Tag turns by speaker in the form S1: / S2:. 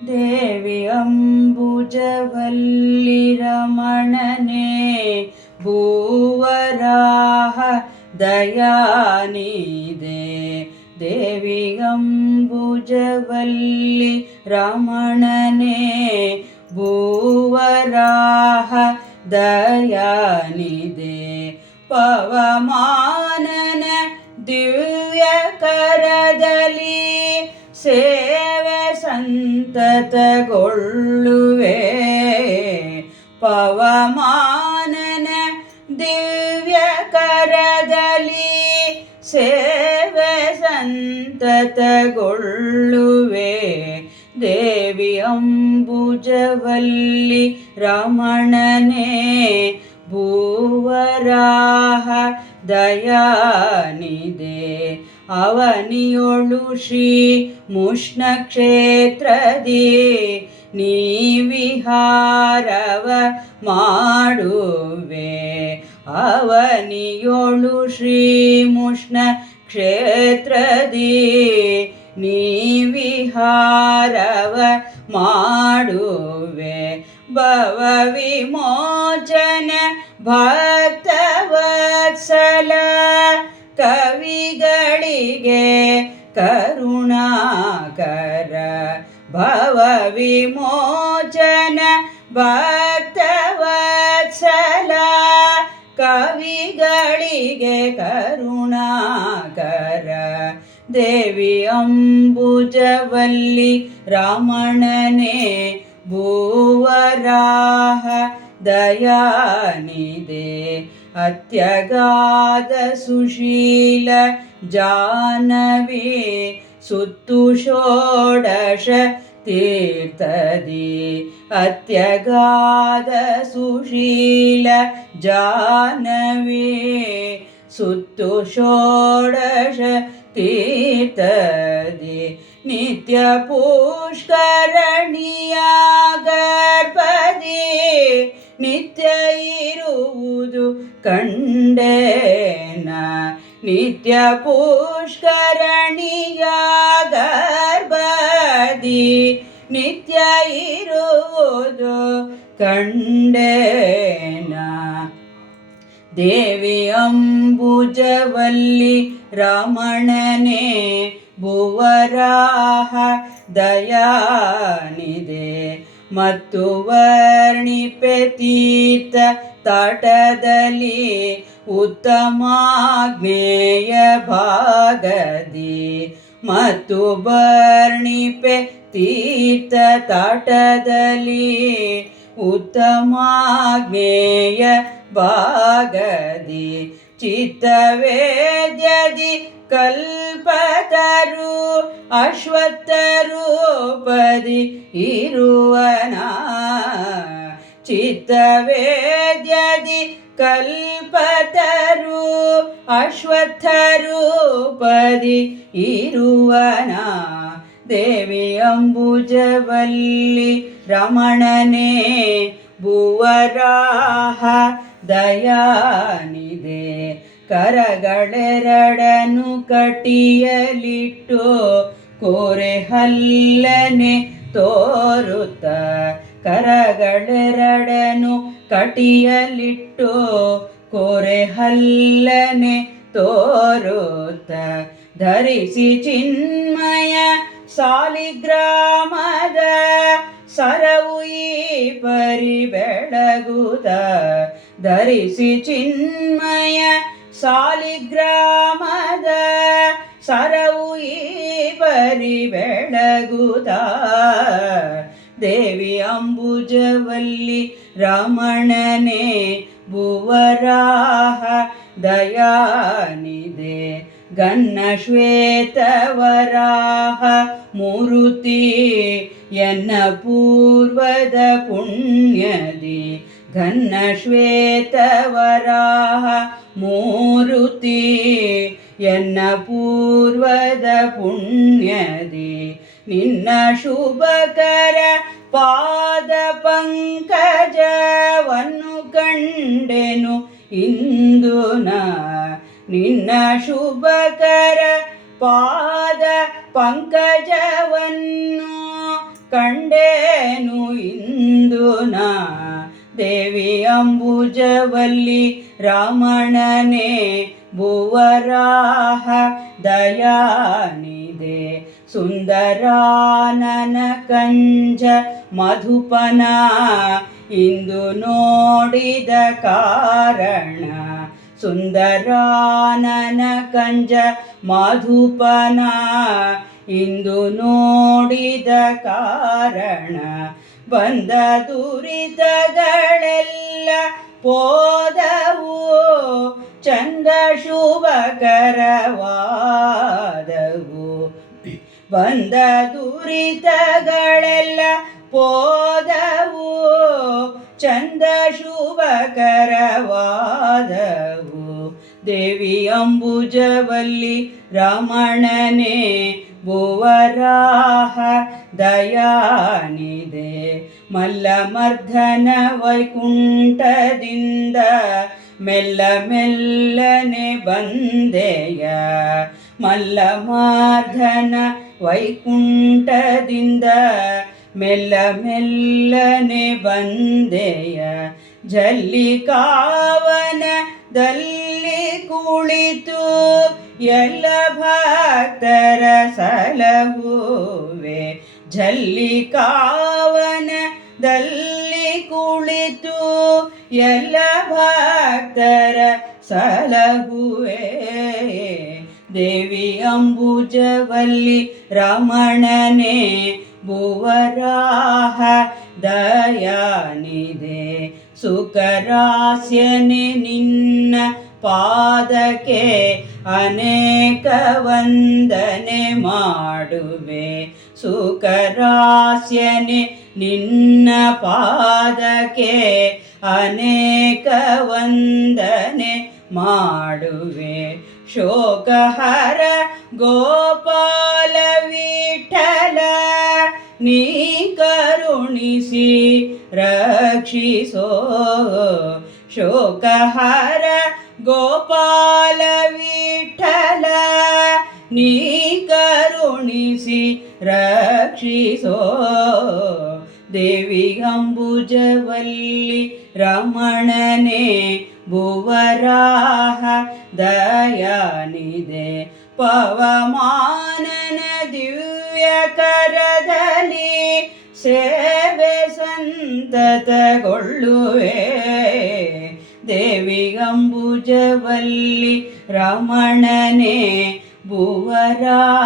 S1: ದೇವಿ ಅಂಬುಜವಲ್ಲಿ ರಮಣನೆ ಭೂವರಾಹ ದಯಾನಿದೆ ದೇವಿ ಅಂಬುಜವಲ್ಲಿ ರಮಣನೆ ಭೂವರಾಹ ದಯಾನಿದೆ ಪವಮಾನನ ದಿವ್ಯ ಕರದಲ್ಲಿ ಸೇವೆ ಸಂತತಗೊಳ್ಳುವೆ ಪವಮಾನನ ದಿವ್ಯ ಕರದಲ್ಲಿ ಸೇವೆ ಸಂತತಗೊಳ್ಳುವೆ. ದೇವಿ ಅಂಬುಜವಲ್ಲಿ ರಮಣನೆ ಭೂವರಾಹ ದಯಾನಿದೆ ಅವನಿಯೊಳು ಶ್ರೀ ಮುಷ್ಣಕ್ಷೇತ್ರದಿ ನೀ ವಿಹಾರವ ಮಾಡುವೆ. ಅವನಿಯೊಳು ಶ್ರೀ ಮುಷ್ಣ ಕ್ಷೇತ್ರದಿ ನೀ ವಿಹಾರವ ಮಾಡುವೆ. ಭವ ವಿಮೋಚನ ಭಕ್ತವತ್ಸಲ ಕವಿಗಳಿಗೆ ಕರುಣಾಕರ ಭವ ವಿಮೋಚನ ಭಕ್ತವತ್ಸಲ ಕವಿಗಳಿಗೆ ಕರುಣಾಕರ. ದೇವಿ ಅಂಬುಜವಲ್ಲಿ ರಾಮಣನೇ ಭೂವರಾಹ ದಯಾನಿದೆ अत्यगादसुशील जानवे सुत्तुषोडश तीर्थदि। तीर्थदे जानवे सुत्तुषोडश तीर्थदि। नित्यपुष्कर ಕಂಡೇನ ನಿತ್ಯ ಪುಷ್ಕರಣಿಯ ಗರ್ಭದಿ ನಿತ್ಯ ಇರುವುದು ಕಂಡೇನ. ದೇವಿ ಅಂಬುಜವಲ್ಲಿ ರಮಣನೆ ಭುವರಾಹ ದಯಾನಿದೆ ಮತ್ತು ವರ್ಣಿಪೆ ತೀರ್ಥ ತಟದಲ್ಲಿ ಉತ್ತಮಾಗ್ನೇಯ ಭಾಗದಿ ಮತ್ತು ಬರ್ಣಿಪೆ ತೀರ್ಥ ತಟದಲ್ಲಿ ಉತ್ತಮಾಗ್ನೇಯ ಭಾಗದಿ ಚಿತ್ತವೇದ್ಯದಿ ಕಲ್ಪತರು ಅಶ್ವತ್ಥರೂಪದಿ ಇರುವನ ಚಿತ್ತವೇದ್ಯದಿ ಕಲ್ಪತರು ಅಶ್ವತ್ಥರೂಪದಿ ಇರುವನ. ದೇವಿ ಅಂಬುಜವಲ್ಲಿ ರಮಣನೆ ಭುವರಾಹ ದಯಾನಿದೆ ಕರಗಳೆರಡನು ಕಟಿಯಲಿಟ್ಟು ಕೋರೆ ಹಲ್ಲನೆ ತೋರುತ್ತ. ಕರಗಳೆರಡನು ಕಟಿಯಲಿಟ್ಟು ಕೋರೆ ಹಲ್ಲನೆ ತೋರುತ್ತ ಧರಿಸಿ ಚಿನ್ಮಯ ಸಾಲಿಗ್ರಾಮದ ಸರವು ಈ ಪರಿ ಬೆಳಗುದ ಧರಿಸಿ ಚಿನ್ಮಯ ಸಾಲಿಗ್ರಾಮದ ಸರವು ಈ ಪರಿ ಬೆಳಗುದ ದೇವಿ ಅಂಬುಜವಲ್ಲಿ ರಮಣನೆ ಭುವರಾಹ ದಯಾನಿದೆ ಗನ್ನ ಶ್ವೇತವರಾಹ ಮೂರುತಿ ಎನ್ನ ಪೂರ್ವದ ಪುಣ್ಯದಿ ಘನ್ನ ಶ್ವೇತವರಾಹ ಮೂರುತಿ ಎನ್ನ ಪೂರ್ವದ ಪುಣ್ಯದಿ ನಿನ್ನ ಶುಭಕರ ಪಾದ ಪಂಕಜವನ್ನು ಕಂಡೆನು ಇಂದು ನಿನ್ನ ಶುಭಕರ ಪಾದ ಪಂಕಜವನ್ನು ಕಂಡೇನು ಇಂದು ದೇವಿ ಅಂಬುಜವಲ್ಲಿ ರಾಮಣನೇ ಭುವರಾಹ ದಯಾನಿದೆ ಸುಂದರಾನನ ಕಂಜ ಮಧುಪನ ಇಂದು ನೋಡಿದ ಕಾರಣ. ಸುಂದರಾನನ ಕಂಜ ಮಧುಪನ ಇಂದು ನೋಡಿದ ಕಾರಣ. ಬಂದ ದುರಿತಗಳೆಲ್ಲ ಪೋದವು, ಚಂದ ಶುಭಕರವಾದವು. ಬಂದ ದುರಿತಗಳೆಲ್ಲ ಪೋದವು, ಚಂದ ಶುಭಕರವಾದವು. ದೇವಿ ಅಂಬುಜವಲ್ಲಿ ರಮಣನೆ, ಭುವರಾಹ ದಯಾನಿದೆ ಮಲ್ಲಮರ್ಧನ ವೈಕುಂಠದಿಂದ ಮೆಲ್ಲ ಮೆಲ್ಲನೆ ಬಂದೆಯ ಮಲ್ಲಮಾರ್ಧನ ವೈಕುಂಠದಿಂದ ಮೆಲ್ಲ ಮೆಲ್ಲನೆ ಬಂದೆಯ ಜಲ್ಲಿ ಕಾವನದಲ್ಲಿ ಕುಳಿತು ಎಲ್ಲ ಭಕ್ತರ ಸಲಹುವೆ. ಜಲ್ಲಿ ಕಾವನದಲ್ಲಿ ಕುಳಿತು ಎಲ್ಲ ಭಕ್ತರ ಸಲಹುವೆ. ದೇವಿ ಅಂಬುಜವಲ್ಲಿ ರಮಣನೆ, ಭುವರಾಹ ದಯಾನಿದೆ ಸುಖರಾಸ್ಯನೆ ನಿನ್ನ ಪಾದಕ್ಕೆ ಅನೇಕ ವಂದನೆ ಮಾಡುವೆ. ಸುಖರಾಸ್ಯನೆ ನಿನ್ನ ಪಾದಕ್ಕೆ ಅನೇಕ ವಂದನೆ ಮಾಡುವೆ. ಶೋಕಹರ ಗೋಪಾಲ ವಿಠಲ, ನೀ ಕರುಣಿಸಿ ರಕ್ಷಿಸೋ. ಶೋಕಹರ ಗೋಪಾಲ ವಿಠಲ, ನೀ ಕರುಣಿಸಿ ರಕ್ಷಿಸೋ. ದೇವಿ ಅಂಬುಜವಲ್ಲಿ ರಮಣನೆ ಭುವರಾಹ ದಯಾನಿದೆ. ಪವಮಾನನ ದಿವ್ಯ ಕರದಲ್ಲಿ ಸೇವೆ ಸಂತತಗೊಳ್ಳುವೆ. ದೇವಿ ಅಂಬುಜವಲ್ಲಿ ರಮಣನೆ ಭುವರಾಹ